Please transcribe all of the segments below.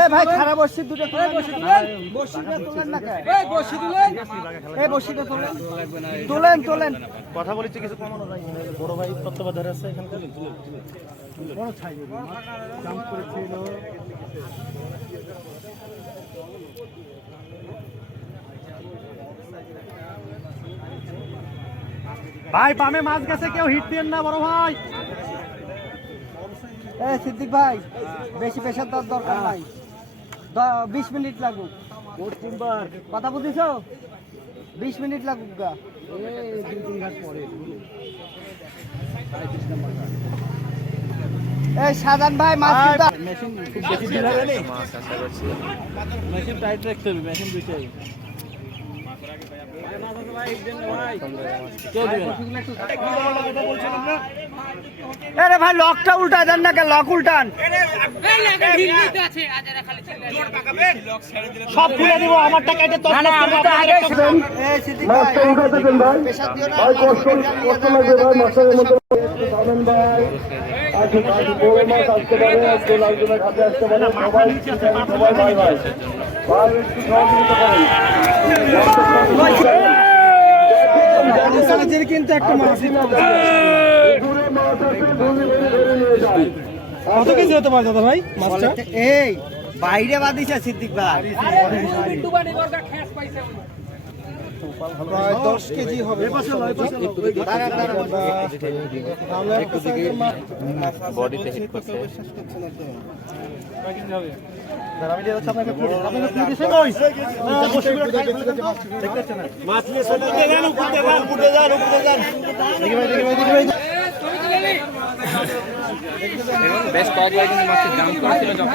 এই ভাই খারাপ বসছি দুটো তুলেন। বসিটা তোলেন। না বসি তুলেন। এই বসিটা তোলেন। তোলেন তোলেন। কথা বলেছি কিছু কমানো বড় ভাই তত্ত্বাবধারে আছে বড় ছাই। করেছিল। ভাই বামে মাছ গেছে কেউ হিট দেন না বড় ভাই। এ সিদ্দিক ভাই বেশি প্রেশার দেওয়ার দরকার নাই। বিশ মিনিট লাগুক। কথা বুঝিস? বিশ মিনিট লাগুক গা। এই সাজান ভাই মাছ কিন্তু মেশিন বেশি দিন হবে মেশিন টাইট রাখতে হবে মেশিন দুইটাই। কেউ দিবে না আরে ভাই লকটা উল্টা দেন না কে লক উল্টান। সব খুলে দিব আমারটা কেটে তো এই সিদ্দিক ভাই না ভাই? কষ্ট কষ্ট লাগবে ভাই। মাছের মধ্যে পাবেন ভাই। আজকে বড় মাছ আসতে পারে একজন একজনের হাতে আসতে পারে সবাই সবাই ভাই ভাই। কিন্তু একটা মাছ কত কেজি হতে পারে দাদা ভাই। মাছটা এই বাইরে বাদিস সিদ্দিক ভাই প্রায় দশ কেজি হবে। বডিতে হিট করছে মাছ নিয়ে চলে যান উপরে যান উপরে যান উপরে যান দেখি ভাই দেখি ভাই দেখি ভাই বেশ কয়েকবার কিন্তু মাছটা জাম্প করেছিল যখন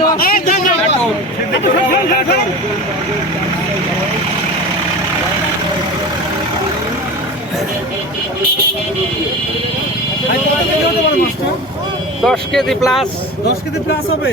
দশ কেজি প্লাস দশ কেজি প্লাস হবে?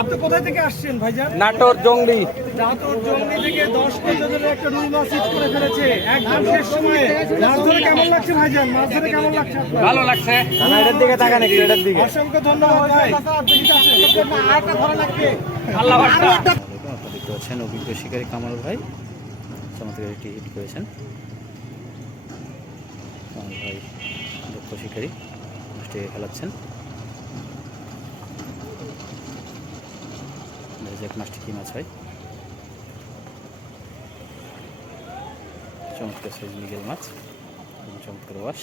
আপনি কোথায় থেকে আসছেন ভাইজান? নাটোর জঙ্গলি। নাটোর জঙ্গলি থেকে দশ কেজি ওজনের একটা রুই মাছ হিট করে ফেলেছে। একদম শেষ সময়ে। মাছ ধরে কেমন লাগছে ভাইজান? মাছ ধরে কেমন লাগছে ভালো লাগছে। এটার দিকে তাকান একটু এটার দিকে। অসংখ্য ধন্যবাদ ভাই। আল্লাহ ভরসা। আপনারা দেখতে পাচ্ছেন অভিজ্ঞ শিকারী কামাল ভাই। চমৎকার একটি হিট করেছেন। কামাল ভাই দক্ষ শিকারী। মাছটিকে খেলাচ্ছেন। দেখা যাক মাছটি কী মাছ হয়। চমৎকার সাইজ মিগেল মাছ এবং চমৎকার ওয়াশ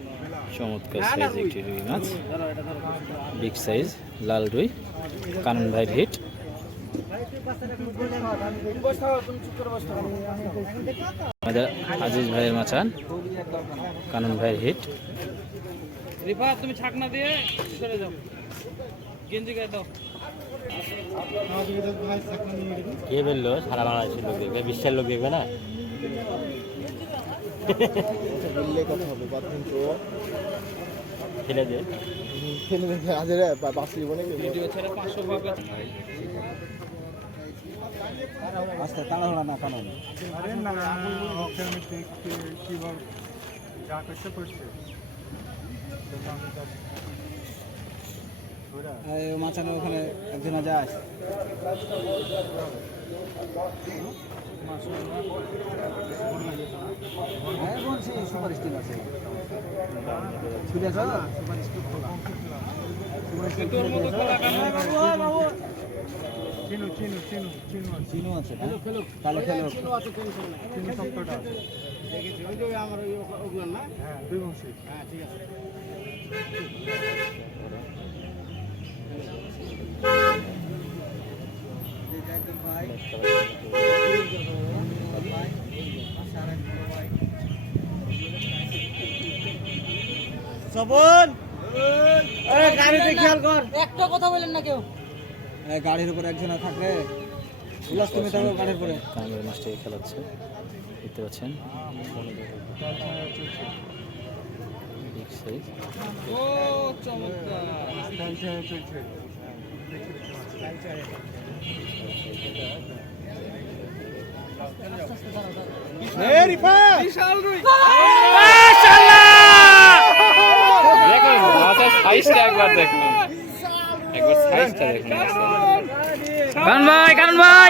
চমৎকার সাইজ একটি রুই মাছ। বিগ সাইজ লাল রুই কানন ভাইয়ের হিট আজিজ ভাইয়ের মাছান কানন ভাইয়ের হিট রিফা তুমি ছাকনা দিয়ে সরে যাও। গেঞ্জি গায়ে দাও। কে বলল সারা বাংলাদেশের লোক দেখবে বিশ্বের লোক দেখবে না? ফেলে দে। ভিডিও ছেড়ে পাঁচশো ভাবে আচ্ছা তাড়াহুড়া না কারণ আরে না ওকে আমি দেখতে কীভাবে যা করছে করছে। মাচানো ওখানে একজন হ্যাঁ বলছি সুপার স্টিল আছে? খুলেছ সুপার স্টিল খোলা তোর মতো খোলা। কেন চিনু আছে। হ্যাঁ? তাহলে খেলো সবন গাড়িতে খেয়াল কর। একটা কথা বলেন না কেউ। এই গাড়ির উপর একজন থাকলে উল্লাস তুমি থাকো গাড়ির উপরে। কানানবাড়ি মাছটাকে খেলাচ্ছে। দেখতে পাচ্ছেন? ও চমৎকার। বিশাল রুই দেখুন মাছের সাইজটা একবার দেখুন। একবার সাইজটা দেখুন। কারণ ভাই কারণ ভাই